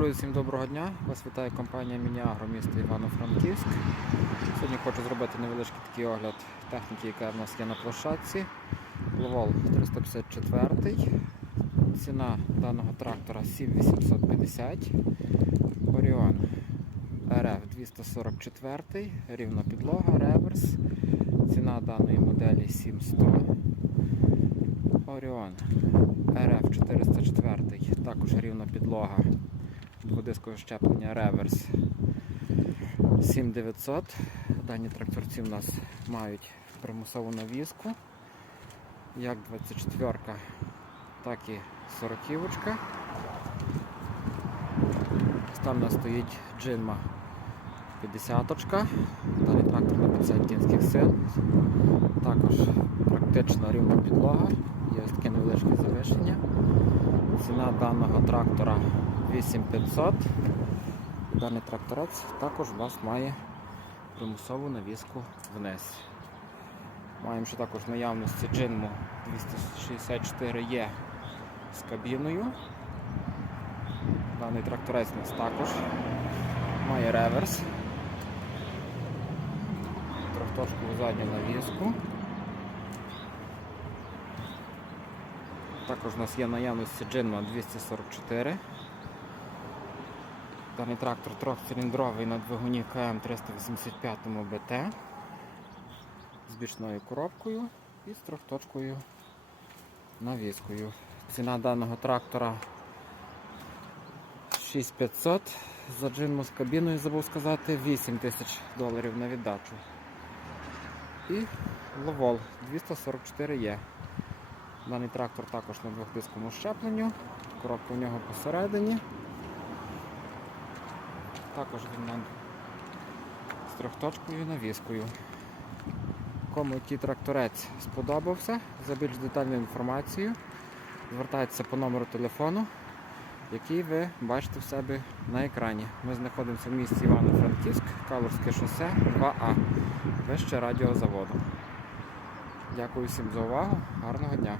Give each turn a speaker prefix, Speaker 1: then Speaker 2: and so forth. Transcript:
Speaker 1: Друзі, всім доброго дня! Вас вітає компанія Мініагро міста Івано-Франківськ. Сьогодні хочу зробити невеличкий такий огляд техніки, яка в нас є на площадці. Ловол 354. Ціна даного трактора 7850. Оріон РФ 244, рівна підлога, реверс. Ціна даної моделі 7100. Оріон РФ 404, також рівна підлога, дводискове щеплення реверс 7900. Дані тракторці в нас мають примусову навіску, як 24, ка так і 40. Там у нас стоїть джинма 50 -очка. Даний трактор на 50 кінських сил. Також практично рівна підлога. Є таке невеличке завищення. Ціна даного трактора 8500. Даний тракторець також у нас має примусову навіску вниз. Маємо ще також наявності джинму 264 є з кабіною. Даний тракторець у нас також має реверс. Трьохточкову задню навіску. Також у нас є наявності Джинма 244. Даний трактор трьохциліндровий на двигуні КМ385 БТ з бічною коробкою і з трьохточкою навіскою. Ціна даного трактора 6500 за джинму з кабіною, забув сказати, 8 тисяч доларів на віддачу. І Ловол 244 є. Даний трактор також на двохдисковому щепленню, коробка у нього посередині. Також на- з трьохточкою навіскою. Кому який тракторець сподобався, за більш детальну інформацію звертайтеся по номеру телефону, який ви бачите в себе на екрані. Ми знаходимося в місті Івано-Франківськ, Калурське шосе 2А, вище радіозаводу. Дякую всім за увагу, гарного дня!